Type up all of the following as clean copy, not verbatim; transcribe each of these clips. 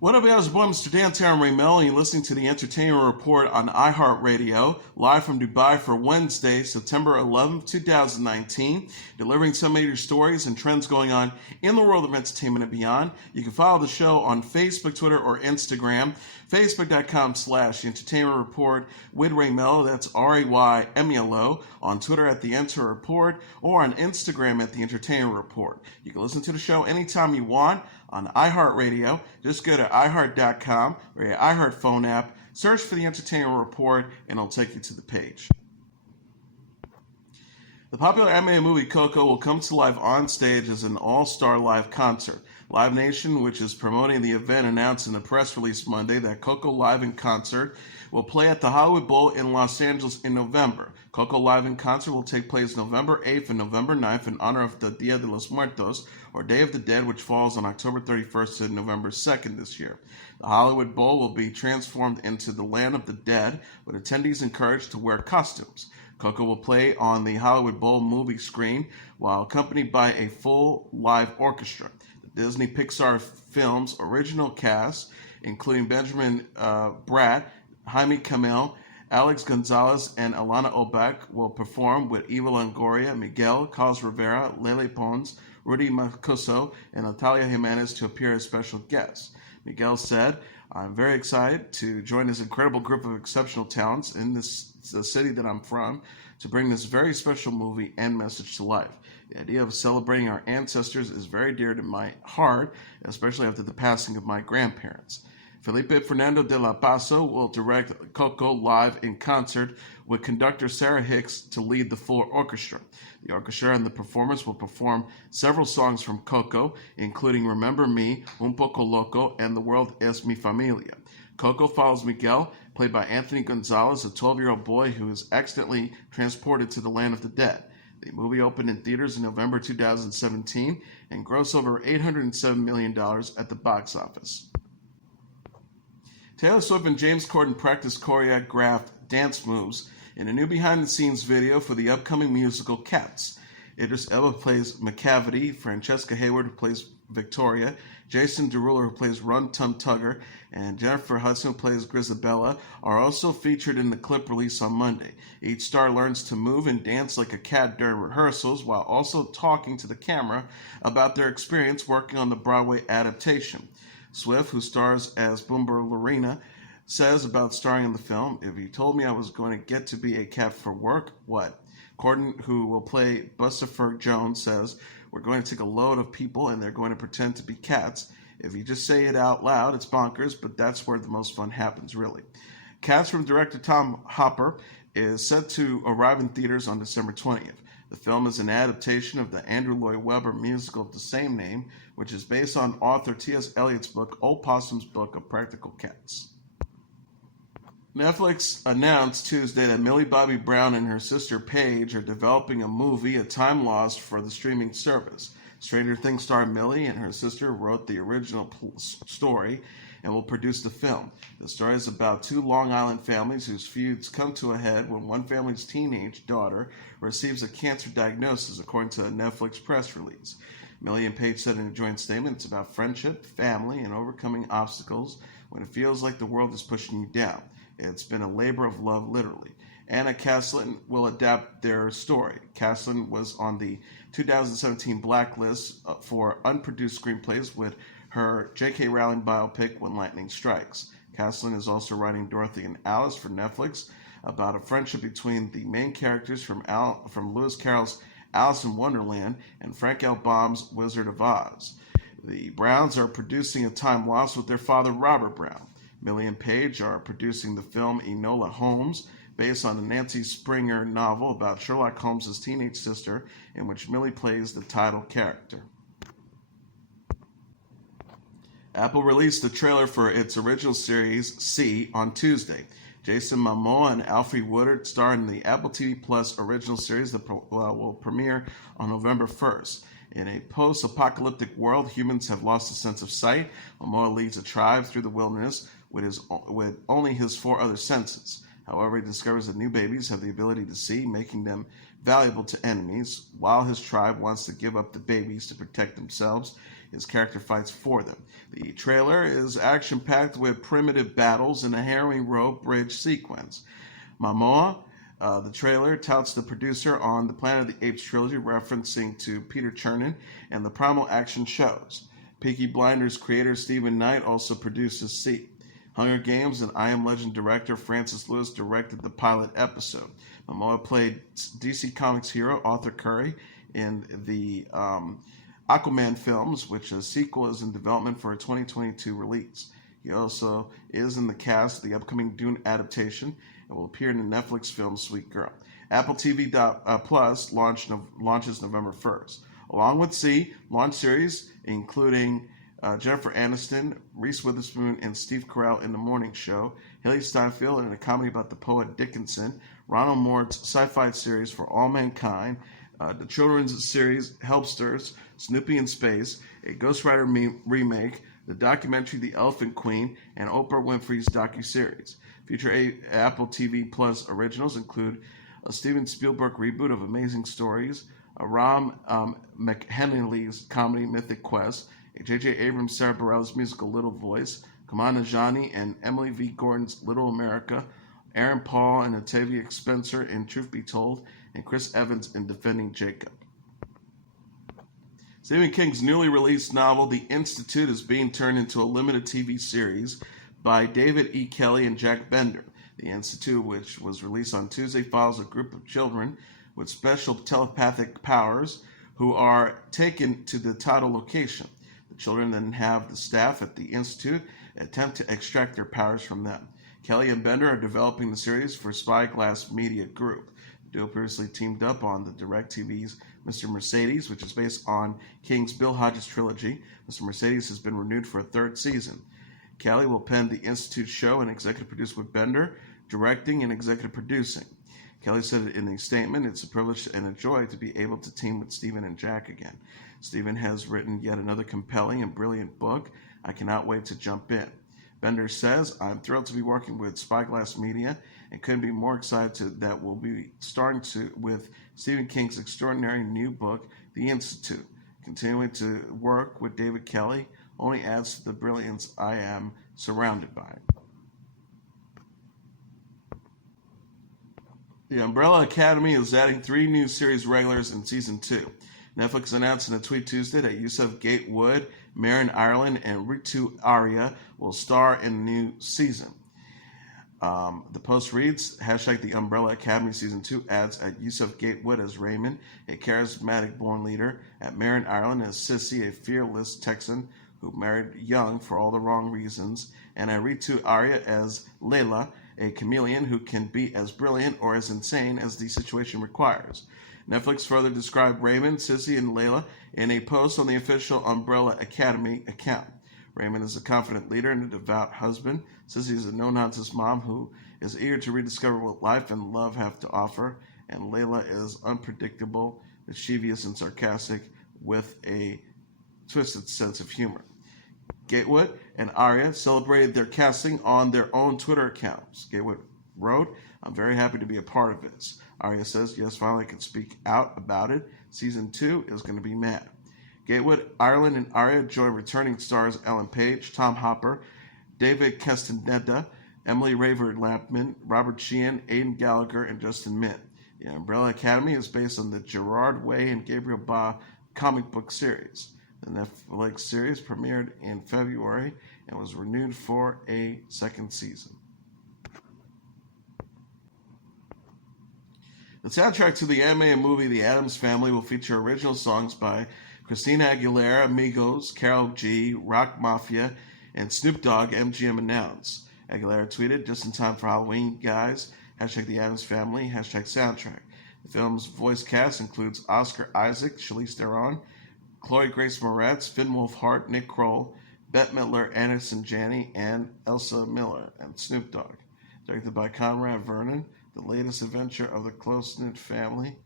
What up, guys? Boy, Mr. Dan Ray Melo, and you're listening to the Entertainment Report on iHeartRadio, live from Dubai for Wednesday, September 11th, 2019, delivering some major stories and trends going on in the world of entertainment and beyond. You can follow the show on Facebook, Twitter, or Instagram. Facebook.com/The Entertainment Report with Ray Melo, that's RAYMELO, on Twitter at The Enter Report, or on Instagram at The Entertainment Report. You can listen to the show anytime you want on iHeartRadio. Just go to iHeart.com or your iHeart phone app, search for The Entertainment Report, and it'll take you to the page. The popular anime movie Coco will come to life on stage as an all-star live concert. Live Nation, which is promoting the event, announced in a press release Monday that Coco Live in Concert will play at the Hollywood Bowl in Los Angeles in November. Coco Live in Concert will take place November 8th and November 9th in honor of the Dia de los Muertos, or Day of the Dead, which falls on October 31st to November 2nd this year. The Hollywood Bowl will be transformed into the Land of the Dead, with attendees encouraged to wear costumes. Coco will play on the Hollywood Bowl movie screen while accompanied by a full live orchestra. The Disney Pixar film's original cast, including Benjamin Bratt, Jaime Camil, Alex Gonzalez, and Alana Obak, will perform with Eva Longoria, Miguel, Carlos Rivera, Lele Pons, Rudy Mancuso, and Natalia Jimenez to appear as special guests. Miguel said, "I'm very excited to join this incredible group of exceptional talents in the city that I'm from to bring this very special movie and message to life. The idea of celebrating our ancestors is very dear to my heart, especially after the passing of my grandparents." Felipe Fernando de la Paso will direct Coco Live in Concert with conductor Sarah Hicks to lead the full orchestra. The orchestra and the performers will perform several songs from Coco, including Remember Me, Un Poco Loco, and The World Es Mi Familia. Coco follows Miguel, played by Anthony Gonzalez, a 12-year-old boy who is accidentally transported to the land of the dead. The movie opened in theaters in November 2017 and grossed over $807 million at the box office. Taylor Swift and James Corden practiced choreographed dance moves in a new behind-the-scenes video for the upcoming musical Cats. Idris Elba plays McCavity, Francesca Hayward who plays Victoria, Jason Derulo who plays Rum Tum Tugger, and Jennifer Hudson who plays Grisabella are also featured in the clip released on Monday. Each star learns to move and dance like a cat during rehearsals while also talking to the camera about their experience working on the Broadway adaptation. Swift, who stars as Boomber Lorena, says about starring in the film, "If you told me I was going to get to be a cat for work, what?" Corden, who will play Bustopher Jones, says, "We're going to take a load of people and they're going to pretend to be cats. If you just say it out loud, it's bonkers, but that's where the most fun happens, really." Cats from director Tom Hopper is set to arrive in theaters on December 20th. The film is an adaptation of the Andrew Lloyd Webber musical of the same name, which is based on author T.S. Eliot's book, Old Possum's Book of Practical Cats. Netflix announced Tuesday that Millie Bobby Brown and her sister Paige are developing a movie, A Time Lost, for the streaming service. Stranger Things star Millie and her sister wrote the original story and will produce the film. The story is about two Long Island families whose feuds come to a head when one family's teenage daughter receives a cancer diagnosis, according to a Netflix press release. Millie and Paige said in a joint statement, "It's about friendship, family, and overcoming obstacles when it feels like the world is pushing you down. It's been a labor of love, literally." Anna Caslin will adapt their story. Caslin was on the 2017 blacklist for unproduced screenplays with her J.K. Rowling biopic, When Lightning Strikes. Caslin is also writing Dorothy and Alice for Netflix, about a friendship between the main characters from Lewis Carroll's Alice in Wonderland and Frank L. Baum's Wizard of Oz. The Browns are producing A Time Lost with their father, Robert Brown. Millie and Paige are producing the film Enola Holmes, based on a Nancy Springer novel about Sherlock Holmes' teenage sister, in which Millie plays the title character. Apple released the trailer for its original series, See, on Tuesday. Jason Momoa and Alfre Woodard star in the Apple TV Plus original series that will premiere on November 1st. In a post-apocalyptic world, humans have lost a sense of sight. Momoa leads a tribe through the wilderness with only his four other senses. However, he discovers that new babies have the ability to see, making them valuable to enemies. While his tribe wants to give up the babies to protect themselves, his character fights for them. The trailer is action-packed with primitive battles and a harrowing rope bridge sequence. Momoa, the trailer touts the producer on the Planet of the Apes trilogy, referencing to Peter Chernin and the Primal Action shows. Peaky Blinders creator Stephen Knight also produces C. Hunger Games and I Am Legend director Francis Lewis directed the pilot episode. Momoa played DC Comics hero Arthur Curry in the Aquaman films, which a sequel is in development for a 2022 release. He also is in the cast of the upcoming Dune adaptation and will appear in the Netflix film Sweet Girl. Apple TV Plus launches November 1st. Along with C, launch series including Jennifer Aniston, Reese Witherspoon, and Steve Carell in The Morning Show, Haley Steinfeld in a comedy about the poet Dickinson, Ronald Moore's sci-fi series For All Mankind, the children's series Helpsters, Snoopy in Space, a Ghost Rider remake, the documentary The Elephant Queen, and Oprah Winfrey's docuseries. Future Apple TV Plus originals include a Steven Spielberg reboot of Amazing Stories, a Ram McHenley's comedy Mythic Quest, a J.J. Abrams Sarah Bareilles musical Little Voice, Kamal Najani and Emily V. Gordon's Little America, Aaron Paul and Octavia Spencer in Truth Be Told, and Chris Evans in Defending Jacob. Stephen King's newly released novel, The Institute, is being turned into a limited TV series by David E. Kelly and Jack Bender. The Institute, which was released on Tuesday, follows a group of children with special telepathic powers who are taken to the title location. The children then have the staff at the Institute attempt to extract their powers from them. Kelly and Bender are developing the series for Spyglass Media Group. The duo previously teamed up on the DirecTV's Mr. Mercedes, which is based on King's Bill Hodges trilogy. Mr. Mercedes has been renewed for a third season. Kelly will pen the Institute show and executive produce with Bender, directing and executive producing. Kelly said in a statement, "It's a privilege and a joy to be able to team with Stephen and Jack again. Stephen has written yet another compelling and brilliant book. I cannot wait to jump in." Bender says, "I'm thrilled to be working with Spyglass Media and couldn't be more excited that we'll be starting with Stephen King's extraordinary new book, The Institute. Continuing to work with David Kelly only adds to the brilliance I am surrounded by." The Umbrella Academy is adding 3 new series regulars in Season 2. Netflix announced in a tweet Tuesday that Yusuf Gatewood, Marin Ireland, and Ritu Arya will star in the new season. The post reads, #The Umbrella Academy Season 2 adds at Yusuf Gatewood as Raymond, a charismatic born leader, at Marin Ireland as Sissy, a fearless Texan who married young for all the wrong reasons, and at Ritu Arya as Layla, a chameleon who can be as brilliant or as insane as the situation requires. Netflix further described Raymond, Sissy, and Layla in a post on the official Umbrella Academy account. Raymond is a confident leader and a devout husband. Sissy is a no-nonsense mom who is eager to rediscover what life and love have to offer. And Layla is unpredictable, mischievous, and sarcastic with a twisted sense of humor. Gatewood and Arya celebrated their casting on their own Twitter accounts. Gatewood wrote, "I'm very happy to be a part of this." Arya says, "Yes, finally I can speak out about it. Season 2 is going to be mad." Gatewood, Ireland, and Arya join returning stars Ellen Page, Tom Hopper, David Castaneda, Emily Raver-Lampman, Robert Sheehan, Aidan Gallagher, and Justin Min. The Umbrella Academy is based on the Gerard Way and Gabriel Ba comic book series. The Netflix series premiered in February and was renewed for a second season. The soundtrack to the animated movie The Addams Family will feature original songs by Christina Aguilera, Migos, Karol G, Rock Mafia, and Snoop Dogg. MGM announced. Aguilera tweeted, "Just in time for Halloween, guys. The Addams Family, #soundtrack." The film's voice cast includes Oscar Isaac, Charlize Theron, Chloe Grace Moretz, Finn Wolfhard, Nick Kroll, Bette Midler, Anderson Janney, and Elsa Miller, and Snoop Dogg. Directed by Conrad Vernon, the latest adventure of the close-knit family,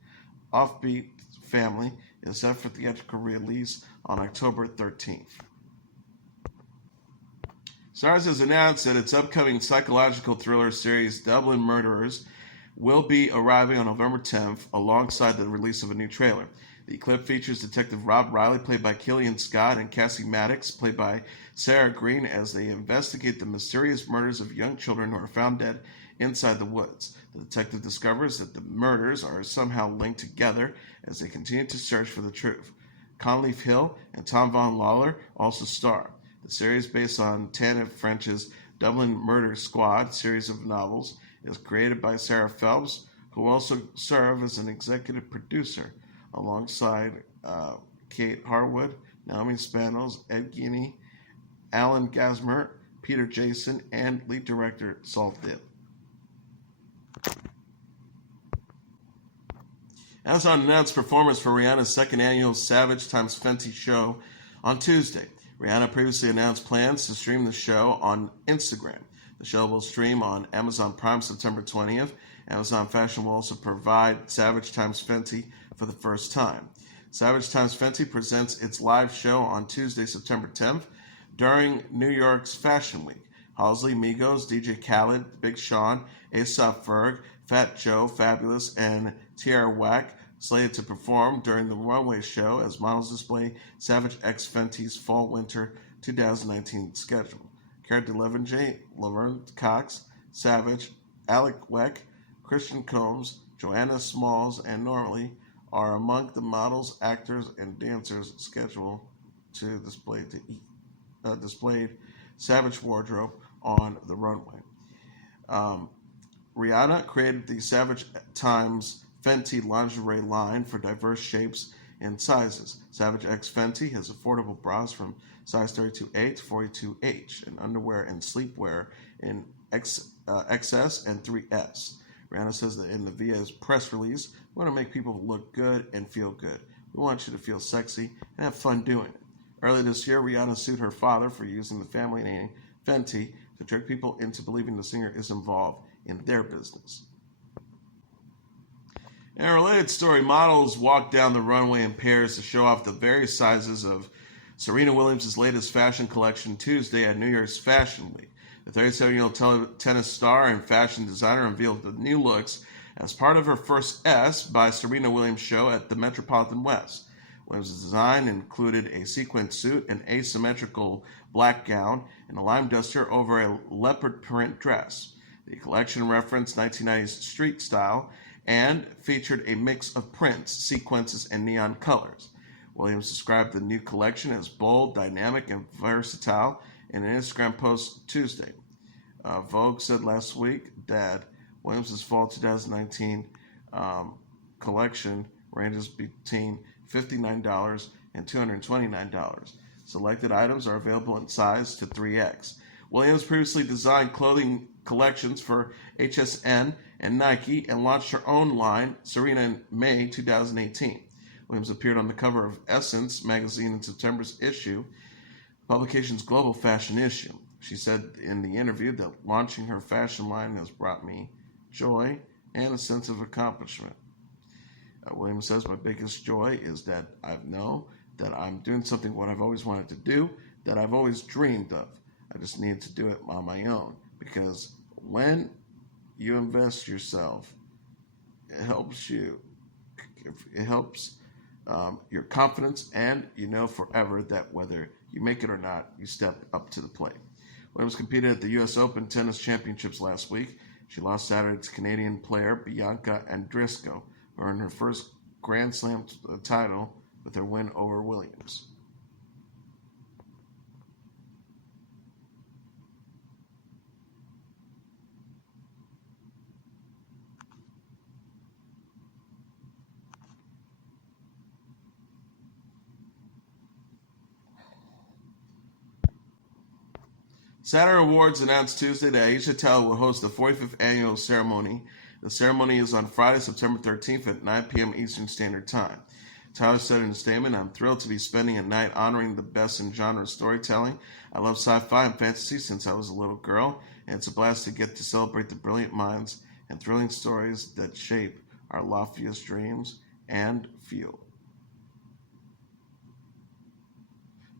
Offbeat Family, is set for theatrical release on October 13th. Starz has announced that its upcoming psychological thriller series, Dublin Murderers, will be arriving on November 10th alongside the release of a new trailer. The clip features Detective Rob Riley, played by Killian Scott, and Cassie Maddox, played by Sarah Green, as they investigate the mysterious murders of young children who are found dead inside the woods. The detective discovers that the murders are somehow linked together as they continue to search for the truth. Conleaf Hill and Tom Vaughan Lawler also star. The series, based on Tana French's Dublin Murder Squad series of novels, is created by Sarah Phelps, who also served as an executive producer alongside Kate Harwood, Naomi Spanos, Ed Guiney, Alan Gasmer, Peter Jason, and lead director Saul Dibb. Amazon announced performance for Rihanna's second annual Savage x Fenty show on Tuesday. Rihanna previously announced plans to stream the show on Instagram. The show will stream on Amazon Prime September 20th. Amazon Fashion will also provide Savage x Fenty for the first time. Savage x Fenty presents its live show on Tuesday, September 10th, during New York's Fashion Week. Halsey, Migos, DJ Khaled, Big Sean, A$AP Ferg, Fat Joe, Fabulous, and Tierra Whack slated to perform during the runway show as models display Savage x Fenty's Fall-Winter 2019 schedule. Cara Delevingne, Laverne Cox, Savage, Alec Weck, Christian Combs, Joanna Smalls, and Normally are among the models, actors, and dancers scheduled to displayed Savage wardrobe on the runway. Rihanna created the Savage x Fenty lingerie line for diverse shapes and sizes. Savage x Fenty has affordable bras from size 32A to 42H, and underwear and sleepwear in XS and 3S. Rihanna says that in the VA's press release, we want to make people look good and feel good. We want you to feel sexy and have fun doing it. Earlier this year, Rihanna sued her father for using the family name Fenty to trick people into believing the singer is involved in their business. In a related story, models walked down the runway in pairs to show off the various sizes of Serena Williams' latest fashion collection Tuesday at New York's Fashion Week. The 37-year-old tennis star and fashion designer unveiled the new looks as part of her first S by Serena Williams show at the Metropolitan West. Williams' design included a sequined suit, an asymmetrical black gown, and a lime duster over a leopard print dress. The collection referenced 1990s street style and featured a mix of prints, sequences, and neon colors. Williams described the new collection as bold, dynamic, and versatile in an Instagram post Tuesday. Vogue said last week that Williams' fall 2019 collection ranges between $59 and $229. Selected items are available in size to 3X. Williams previously designed clothing collections for HSN and Nike and launched her own line, Serena, in May 2018. Williams appeared on the cover of Essence magazine in September's issue, publication's global fashion issue. She said in the interview that launching her fashion line has brought me joy and a sense of accomplishment. Williams says, my biggest joy is that I know that I'm doing something what I've always wanted to do, that I've always dreamed of. I just need to do it on my own, because when you invest yourself, it helps you. It helps your confidence, and you know forever that whether you make it or not, you step up to the plate. Williams competed at the U.S. Open Tennis Championships last week. She lost Saturday to Canadian player Bianca Andreescu, who earned her first Grand Slam title with her win over Williams. Saturn Awards announced Tuesday that Aisha Tyler will host the 45th annual ceremony. The ceremony is on Friday, September 13th at 9 p.m. Eastern Standard Time. Tyler said in a statement, I'm thrilled to be spending a night honoring the best in genre storytelling. I love sci-fi and fantasy since I was a little girl, and it's a blast to get to celebrate the brilliant minds and thrilling stories that shape our loftiest dreams and fuel.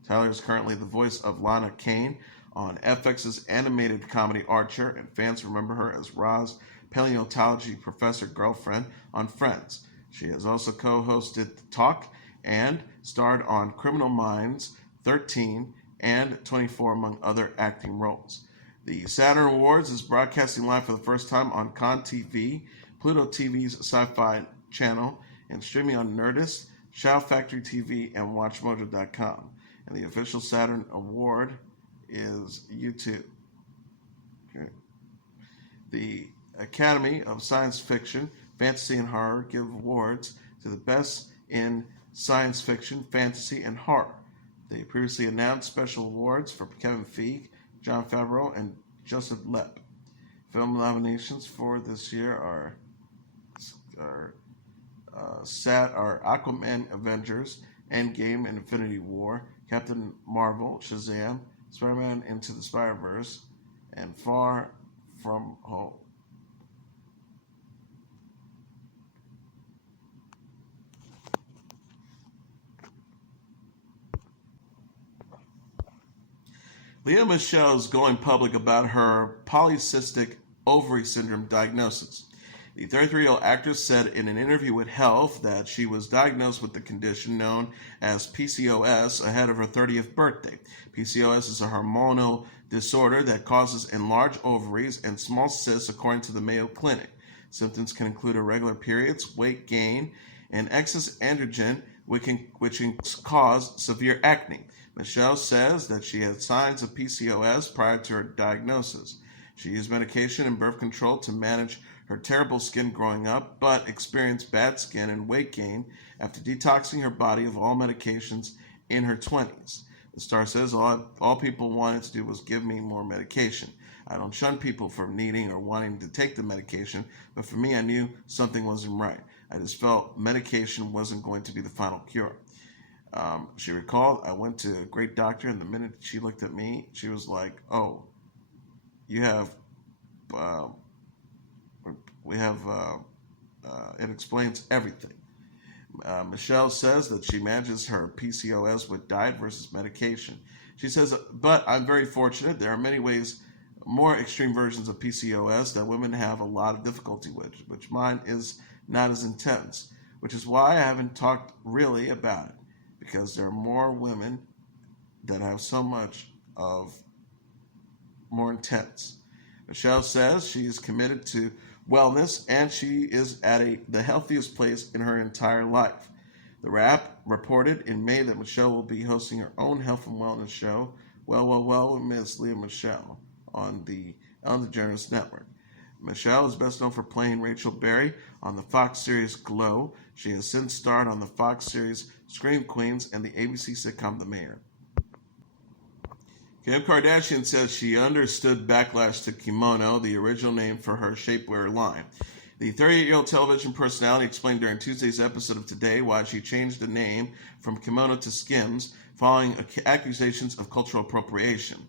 Tyler is currently the voice of Lana Kane on FX's animated comedy Archer, and fans remember her as Roz, paleontology professor girlfriend on Friends. She has also co-hosted Talk and starred on Criminal Minds, 13, and 24, among other acting roles. The Saturn Awards is broadcasting live for the first time on Con TV, Pluto TV's Sci-Fi channel, and streaming on Nerdist, Shout Factory TV, and WatchMojo.com. And the official Saturn Award is YouTube. Okay. The Academy of Science Fiction, Fantasy, and Horror give awards to the best in science fiction, fantasy, and horror. They previously announced special awards for Kevin Feige, Jon Favreau, and Joseph Lepp. Film nominations for this year are Aquaman, Avengers, Endgame, and Infinity War, Captain Marvel, Shazam, Spider-Man Into the Spider-Verse, and Far From Home. Lea Michele is going public about her polycystic ovary syndrome diagnosis. The 33-year-old actress said in an interview with Health that she was diagnosed with the condition known as PCOS ahead of her 30th birthday. PCOS is a hormonal disorder that causes enlarged ovaries and small cysts, according to the Mayo Clinic. Symptoms can include irregular periods, weight gain, and excess androgen, which can cause severe acne. Michelle says that she had signs of PCOS prior to her diagnosis. She used medication and birth control to manage her terrible skin growing up, but experienced bad skin and weight gain after detoxing her body of all medications in her 20s. The star says all people wanted to do was give me more medication. I don't shun people for needing or wanting to take the medication, but for me, I knew something wasn't right. I just felt medication wasn't going to be the final cure. She recalled, I went to a great doctor, and the minute she looked at me, she was like, oh, you have, it explains everything. Michelle says that she manages her PCOS with diet versus medication. She says, but I'm very fortunate. There are many ways, more extreme versions of PCOS that women have a lot of difficulty with, which mine is not as intense, which is why I haven't talked really about it, because there are more women that have so much of more intense. Michelle says she is committed to wellness and she is at the healthiest place in her entire life. The Wrap reported in May that Michelle will be hosting her own health and wellness show, Well with Miss Lea Michele, on the DeGeneres Network. Michelle is best known for playing Rachel Berry on the Fox series Glow. She has since starred on the Fox series Scream Queens and the ABC sitcom The Mayor. Kim Kardashian says she understood backlash to Kimono, the original name for her shapewear line. The 38-year-old television personality explained during Tuesday's episode of Today why she changed the name from Kimono to Skims following accusations of cultural appropriation.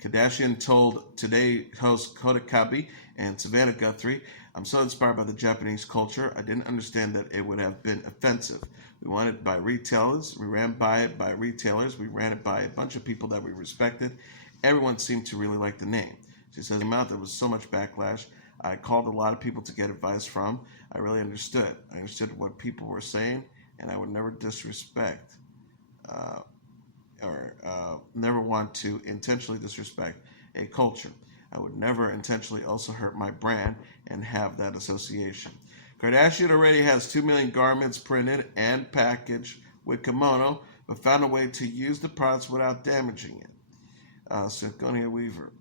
Kardashian told Today host Hoda Kotb and Savannah Guthrie, I'm so inspired by the Japanese culture, I didn't understand that it would have been offensive. We won it by retailers. We ran by it by retailers. We ran it by a bunch of people that we respected. Everyone seemed to really like the name. She says, the amount there was so much backlash. I called a lot of people to get advice from. I really understood. I understood what people were saying, and I would never disrespect never want to intentionally disrespect a culture. I would never intentionally also hurt my brand and have that association. Kardashian already has 2 million garments printed and packaged with kimono, but found a way to use the products without damaging it. Symphonia Weaver.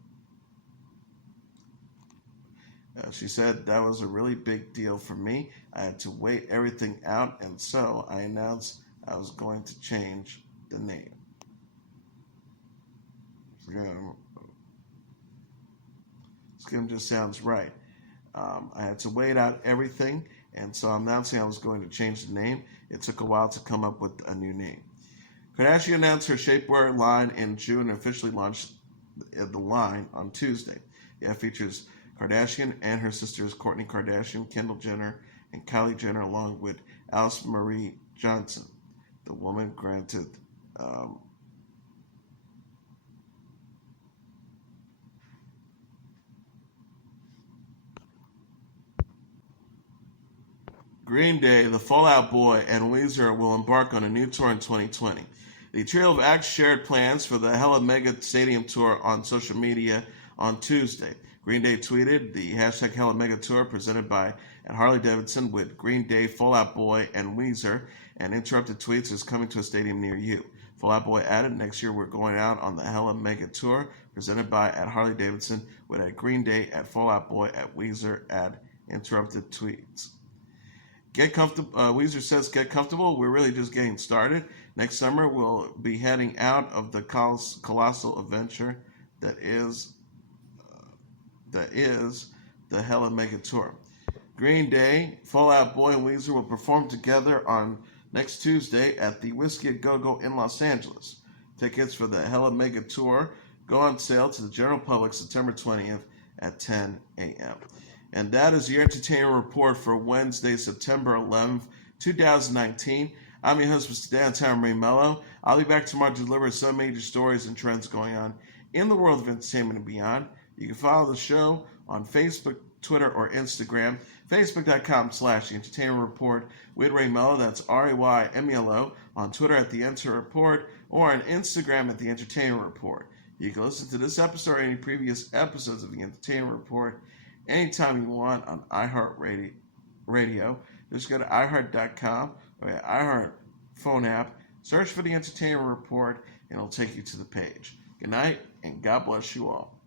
She said, that was a really big deal for me. I had to wait everything out, and so I announced I was going to change the name. Skim just sounds right. I had to wait out everything, and so I'm announcing I was going to change the name. It took a while to come up with a new name. Kardashian announced her shapewear line in June and officially launched the line on Tuesday. It features Kardashian and her sisters Kourtney Kardashian, Kendall Jenner, and Kylie Jenner, along with Alice Marie Johnson. The woman granted Green Day, the Fall Out Boy, and Weezer will embark on a new tour in 2020. The trio of acts shared plans for the Hella Mega Stadium Tour on social media on Tuesday. Green Day tweeted the hashtag Hella Mega Tour presented by at Harley Davidson with Green Day, Fall Out Boy, and Weezer, and interrupted tweets is coming to a stadium near you. Fall Out Boy added, next year we're going out on the Hella Mega Tour presented by at Harley Davidson with at Green Day, at Fall Out Boy, at Weezer, at interrupted tweets. Get comfortable. Weezer says, "Get comfortable. We're really just getting started. Next summer, we'll be heading out of the colossal adventure that is the Hella Mega Tour." Green Day, Fall Out Boy, and Weezer will perform together on next Tuesday at the Whiskey A Go Go in Los Angeles. Tickets for the Hella Mega Tour go on sale to the general public September 20th at 10 a.m. And that is your entertainment report for Wednesday, September 11th, 2019. I'm your host, Mr. Downtown Melo. I'll be back tomorrow to deliver some major stories and trends going on in the world of entertainment and beyond. You can follow the show on Facebook, Twitter, or Instagram. Facebook.com/The Entertainment Report with Ray Melo. That's RAYMELO. On Twitter at The Enter Report, or on Instagram at The Entertainment Report. You can listen to this episode or any previous episodes of The Entertainment Report anytime you want on iHeartRadio. Just go to iHeart.com or your iHeart phone app, search for The Entertainment Report, and it'll take you to the page. Good night, and God bless you all.